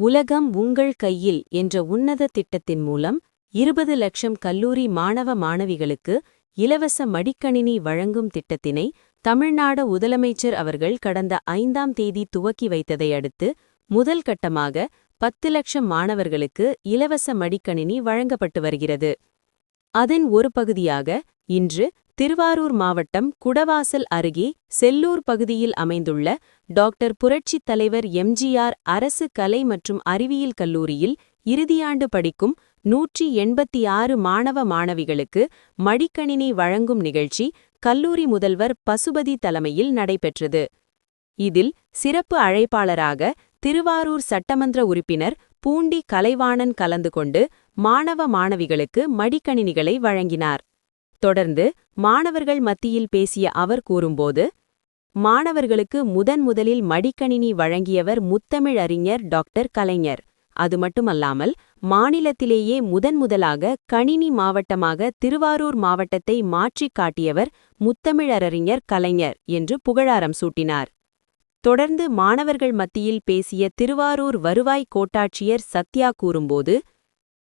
உலகம் உங்கள் கையில் என்ற உன்னத திட்டத்தின் மூலம் இருபது லட்சம் கல்லூரி மாணவ மாணவிகளுக்கு இலவச மடிக்கணினி வழங்கும் திட்டத்தினை தமிழ்நாடு முதலமைச்சர் அவர்கள் கடந்த ஐந்தாம் தேதி துவக்கி வைத்ததை அடுத்து முதல் கட்டமாக பத்து லட்சம் மாணவர்களுக்கு இலவச மடிக்கணினி வழங்கப்பட்டு வருகிறது. அதன் ஒரு பகுதியாக இன்று திருவாரூர் மாவட்டம் குடவாசல் அருகே செல்லூர் பகுதியில் அமைந்துள்ள டாக்டர் புரட்சித் தலைவர் எம்ஜிஆர் அரசு கலை மற்றும் அறிவியல் கல்லூரியில் இறுதியாண்டு படிக்கும் நூற்றி எண்பத்தி ஆறு மாணவ மாணவிகளுக்கு மடிக்கணினி வழங்கும் நிகழ்ச்சி கல்லூரி முதல்வர் பசுபதி தலைமையில் நடைபெற்றது. இதில் சிறப்பு அழைப்பாளராக திருவாரூர் சட்டமன்ற உறுப்பினர் பூண்டி கலைவாணன் கலந்து கொண்டு மாணவ மாணவிகளுக்கு மடிக்கணினிகளை வழங்கினார். தொடர்ந்து மாணவர்கள் மத்தியில் பேசிய அவர் கூறும்போது மாணவர்களுக்கு முதன் முதலில் மடிக்கணினி வழங்கியவர் முத்தமிழ் அறிஞர் டாக்டர் கலைஞர். அது மட்டுமல்லாமல் மாநிலத்திலேயே முதன் முதலாக கணினி மாவட்டமாக திருவாரூர் மாவட்டத்தை மாற்றிக் காட்டியவர் முத்தமிழறிஞர் கலைஞர் என்று புகழாரம் சூட்டினார். தொடர்ந்து மாணவர்கள் மத்தியில் பேசிய திருவாரூர் வருவாய் கோட்டாட்சியர் சத்யா கூறும்போது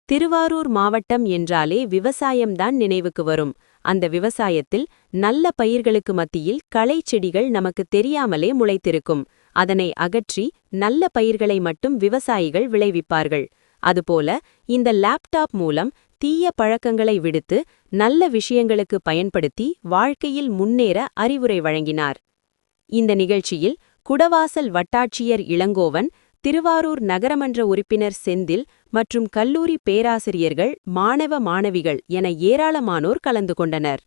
திருவாரூர் மாவட்டம் என்றாலே விவசாயம்தான் நினைவுக்கு வரும். அந்த விவசாயத்தில் நல்ல பயிர்களுக்கு மத்தியில் களை செடிகள் நமக்கு தெரியாமலே முளைத்திருக்கும். அதனை அகற்றி நல்ல பயிர்களை மட்டும் விவசாயிகள் விளைவிப்பார்கள். அதுபோல இந்த லேப்டாப் மூலம் தீய பழக்கங்களை விடுத்து நல்ல விஷயங்களுக்கு பயன்படுத்தி வாழ்க்கையில் முன்னேற அறிவுரை வழங்கினார். இந்த நிகழ்ச்சியில் குடவாசல் வட்டாட்சியர் இளங்கோவன் திருவாரூர் நகரமன்ற உறுப்பினர் செந்தில் மற்றும் கல்லூரி பேராசிரியர்கள் மாணவ மாணவிகள் என ஏராளமானோர் கலந்து கொண்டனர்.